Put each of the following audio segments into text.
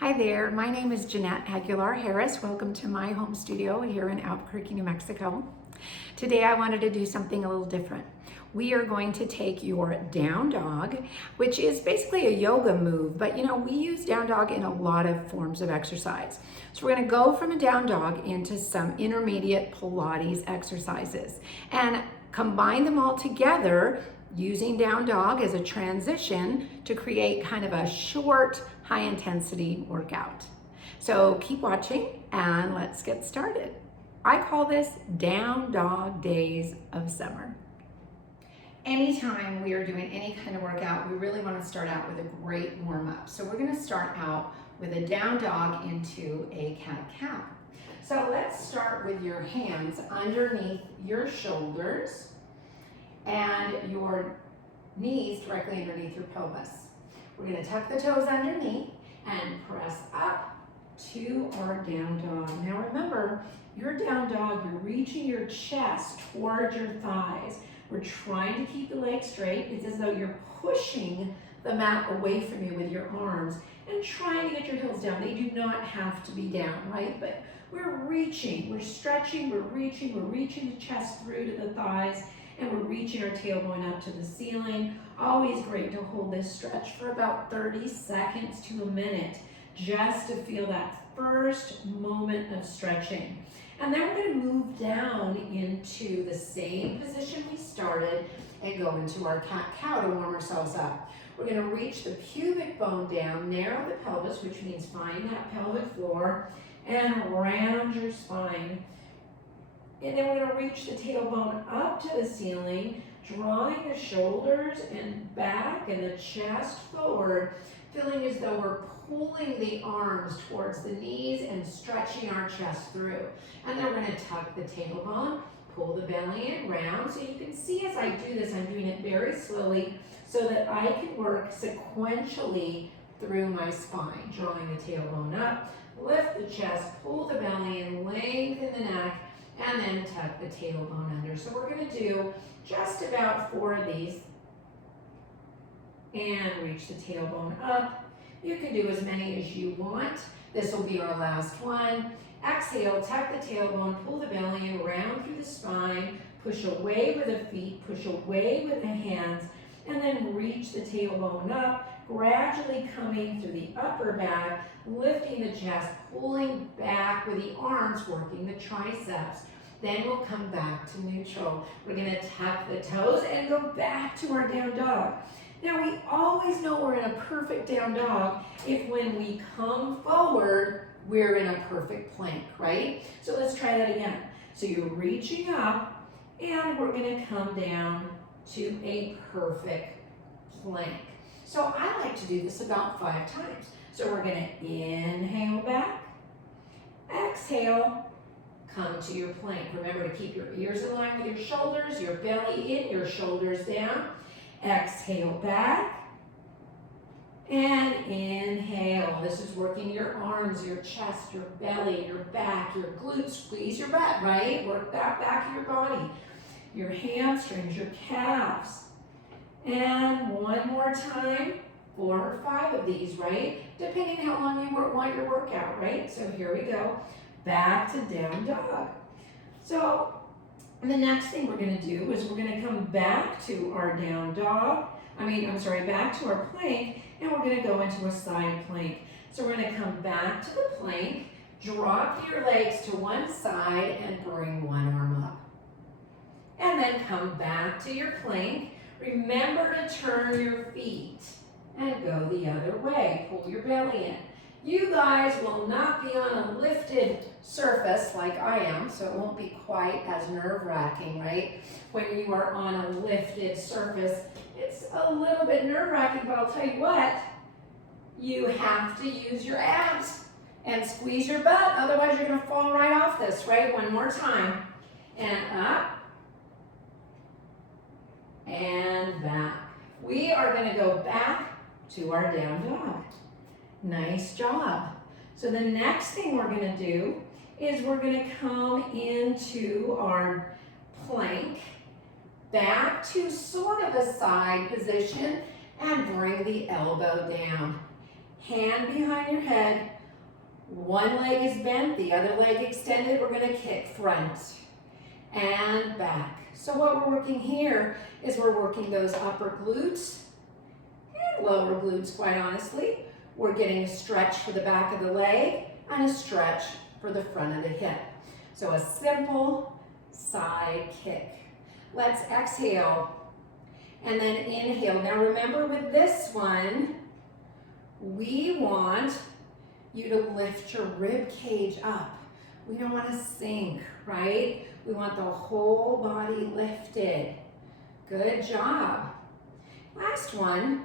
Hi there, my name is Jeanette Aguilar-Harris. Welcome to my home studio here in Albuquerque, New Mexico. Today I wanted to do something a little different. We are going to take your down dog, which is basically a yoga move, but we use down dog in a lot of forms of exercise. So we're gonna go from a down dog into some intermediate Pilates exercises and combine them all together using down dog as a transition to create kind of a short, high intensity workout. So keep watching and let's get started. I call this down dog days of summer. Anytime we are doing any kind of workout, we really want to start out with a great warm up. So we're going to start out with a down dog into a cat-cow. So let's start with your hands underneath your shoulders and your knees directly underneath your pelvis. We're going to tuck the toes underneath and press up to our down dog. Now remember, your down dog, you're reaching your chest towards your thighs. We're trying to keep the legs straight. It's as though you're pushing the mat away from you with your arms and trying to get your heels down. They do not have to be down, right? But we're reaching, we're stretching, we're reaching the chest through to the thighs, and we're reaching our tailbone up to the ceiling. Always great to hold this stretch for about 30 seconds to a minute, just to feel that first moment of stretching. And then we're going to move down into the same position we started and go into our cat-cow to warm ourselves up. We're going to reach the pubic bone down, narrow the pelvis, which means find that pelvic floor, and round your spine. And then we're going to reach the tailbone up to the ceiling, drawing the shoulders and back and the chest forward, feeling as though we're pulling the arms towards the knees and stretching our chest through. And then we're going to tuck the tailbone, pull the belly in round. So you can see as I do this, I'm doing it very slowly so that I can work sequentially through my spine, drawing the tailbone up, lift the chest, pull the belly in, lengthen the neck, and then tuck the tailbone under. So we're going to do just about 4 of these and reach the tailbone up. You can do as many as you want. This will be our last one. Exhale, tuck the tailbone, pull the belly in, round through the spine, push away with the feet, push away with the hands, and then reach the tailbone up, gradually coming through the upper back, lifting the chest, pulling back with the arms, working the triceps. Then we'll come back to neutral. We're going to tuck the toes and go back to our down dog. Now we always know we're in a perfect down dog if when we come forward, we're in a perfect plank, right? So let's try that again. So you're reaching up and we're going to come down to a perfect plank. So I like to do this about 5 times. So we're going to inhale back, exhale, come to your plank. Remember to keep your ears in line with your shoulders, your belly in, your shoulders down. Exhale back and inhale. This is working your arms, your chest, your belly, your back, your glutes. Squeeze your butt, right? Work that back of your body, your hamstrings, your calves. And one more time, 4 or 5 of these, right? Depending how long you want your workout, right? So here we go. Back to down dog. So the next thing we're going to do is we're going to come back to our down dog. Back to our plank, and we're going to go into a side plank. So we're going to come back to the plank, drop your legs to one side, and bring one arm up. And then come back to your plank. Remember to turn your feet and go the other way. Pull your belly in. You guys will not be on a lifted surface like I am, so it won't be quite as nerve-wracking, right? When you are on a lifted surface, it's a little bit nerve-wracking, but I'll tell you what, you have to use your abs and squeeze your butt, otherwise you're going to fall right off this, right? One more time. And up. And back. We are going to go back to our down dog. Nice job. So the next thing we're going to do is we're going to come into our plank, back to sort of a side position, and bring the elbow down. hand behind your head. One leg is bent, the other leg extended. We're gonna kick front and back. So what we're working here is we're working those upper glutes and lower glutes, quite honestly. We're getting a stretch for the back of the leg and a stretch for the front of the hip. So a simple side kick. Let's exhale and then inhale. Now remember with this one, we want you to lift your rib cage up. We don't want to sink, right? We want the whole body lifted. Good job. Last one,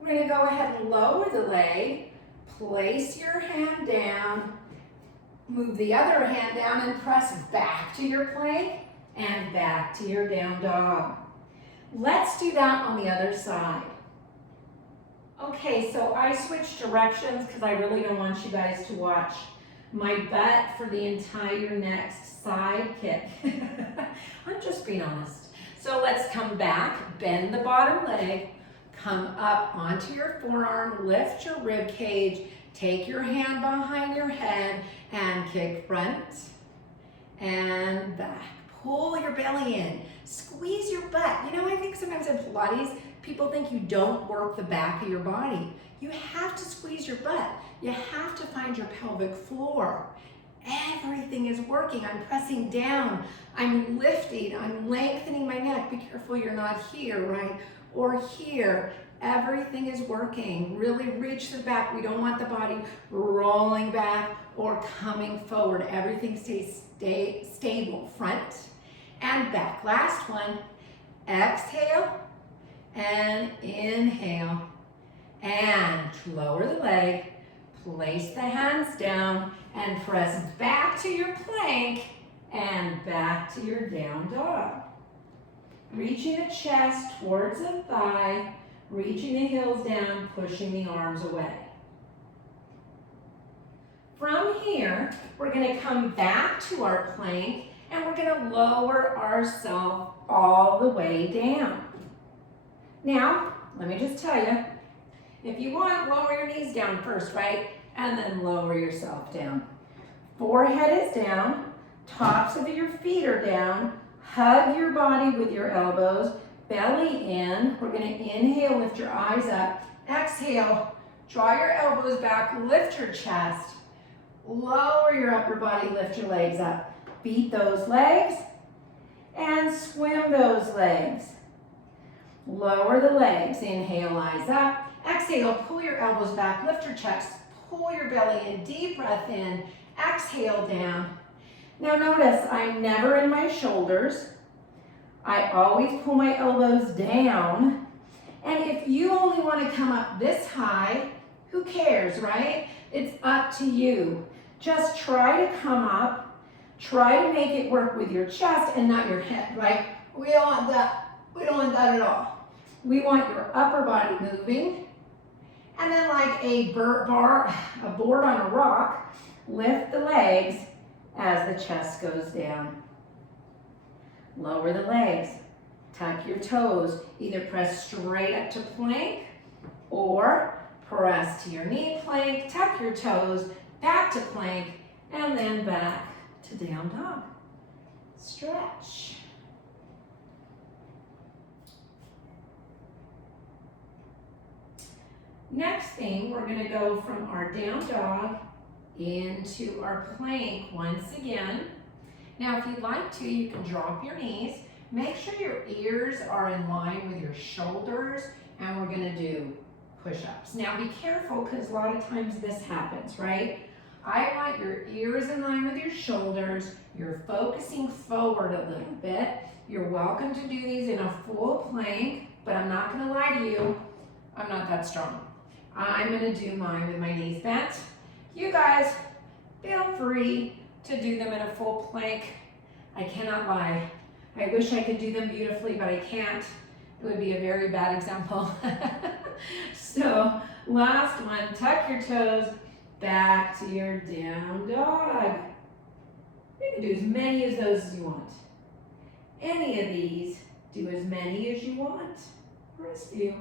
we're going to go ahead and lower the leg, place your hand down, move the other hand down and press back to your plank and back to your down dog. Let's do that on the other side. Okay, so I switched directions because I really don't want you guys to watch my butt for the entire next side kick. I'm just being honest. So let's come back, bend the bottom leg, come up onto your forearm, lift your rib cage, take your hand behind your head and kick front and back. Pull your belly in, squeeze your butt. You know, I think sometimes in Pilates, people think you don't work the back of your body. You have to squeeze your butt. You have to find your pelvic floor. Everything is working. I'm pressing down. I'm lifting. I'm lengthening my neck. Be careful you're not here, right? Or here. Everything is working. Really reach to the back. We don't want the body rolling back or coming forward. Everything stays stable. Front and back. Last one. Exhale and inhale. And lower the leg. Place the hands down and press back to your plank and back to your down dog. Reaching the chest towards the thigh, reaching the heels down, pushing the arms away. From here, we're going to come back to our plank and we're going to lower ourselves all the way down. Now, let me just tell you, if you want, lower your knees down first, right? And then lower yourself down. Forehead is down, tops of your feet are down, hug your body with your elbows, belly in. We're going to inhale, lift your eyes up. Exhale, draw your elbows back, lift your chest. Lower your upper body, lift your legs up. Beat those legs and swim those legs. Lower the legs, inhale, eyes up. Exhale, pull your elbows back, lift your chest, pull your belly in, deep breath in, exhale down. Now notice, I'm never in my shoulders. I always pull my elbows down. And if you only want to come up this high, who cares, right? It's up to you. Just try to come up, try to make it work with your chest and not your head, right? We don't want that. We don't want that at all. We want your upper body moving. And then like a board on a rock, lift the legs as the chest goes down. Lower the legs, tuck your toes. Either press straight up to plank or press to your knee plank, tuck your toes, back to plank, and then back to down dog. Stretch. Next thing, we're going to go from our down dog into our plank once again. Now, if you'd like to, you can drop your knees. Make sure your ears are in line with your shoulders, and we're going to do push-ups. Now, be careful because a lot of times this happens, right? I want your ears in line with your shoulders. You're focusing forward a little bit. You're welcome to do these in a full plank, but I'm not going to lie to you. I'm not that strong. I'm going to do mine with my knees bent. You guys, feel free to do them in a full plank. I cannot lie. I wish I could do them beautifully, but I can't. It would be a very bad example. So, last one, tuck your toes back to your down dog. You can do as many of those as you want. Any of these, do as many as you want. Rest of you.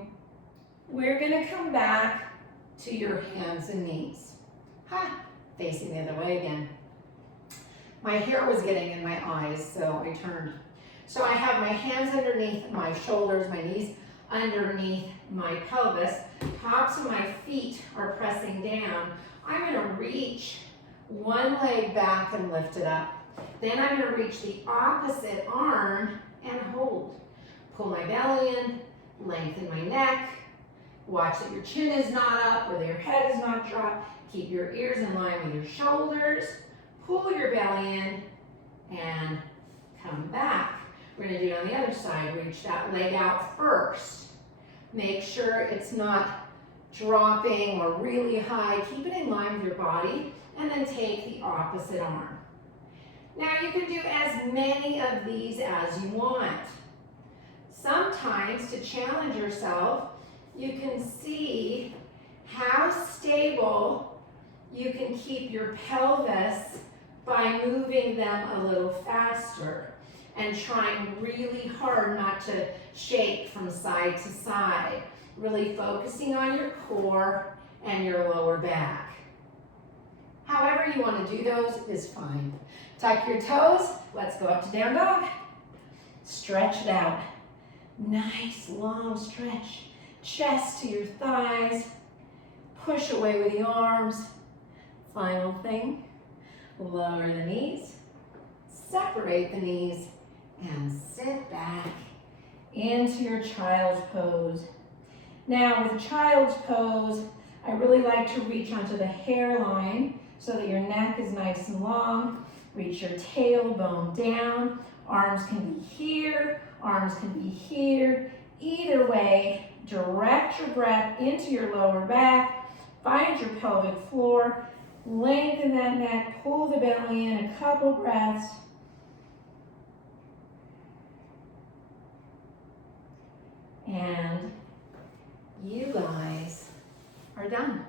We're going to come back to your hands and knees. Ha! Facing the other way again. My hair was getting in my eyes, so I turned. So I have my hands underneath my shoulders, my knees underneath my pelvis. Tops of my feet are pressing down. I'm going to reach one leg back and lift it up. Then I'm going to reach the opposite arm and hold. Pull my belly in, lengthen my neck. Watch that your chin is not up or that your head is not dropped. Keep your ears in line with your shoulders. Pull your belly in and come back. We're going to do it on the other side. Reach that leg out first. Make sure it's not dropping or really high. Keep it in line with your body, and then take the opposite arm. Now you can do as many of these as you want. Sometimes, to challenge yourself, you can see how stable you can keep your pelvis by moving them a little faster and trying really hard not to shake from side to side. Really focusing on your core and your lower back. However you want to do those is fine. Tuck your toes. Let's go up to down dog. Stretch it out. Nice long stretch. Chest to your thighs. Push away with the arms. Final thing. Lower the knees. Separate the knees. And sit back into your child's pose. Now with child's pose, I really like to reach onto the hairline so that your neck is nice and long. Reach your tailbone down. Arms can be here, arms can be here. Either way, direct your breath into your lower back. Find your pelvic floor. Lengthen that neck, pull the belly in a couple breaths. And you guys are done.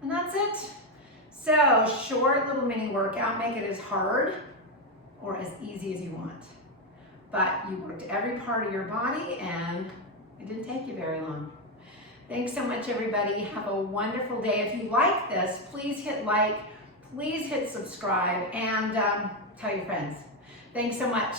And that's it. So, short little mini workout. Make it as hard or as easy as you want. But you worked every part of your body and it didn't take you very long. Thanks so much, everybody. Have a wonderful day. If you like this, please hit like, please hit subscribe, and tell your friends. Thanks so much.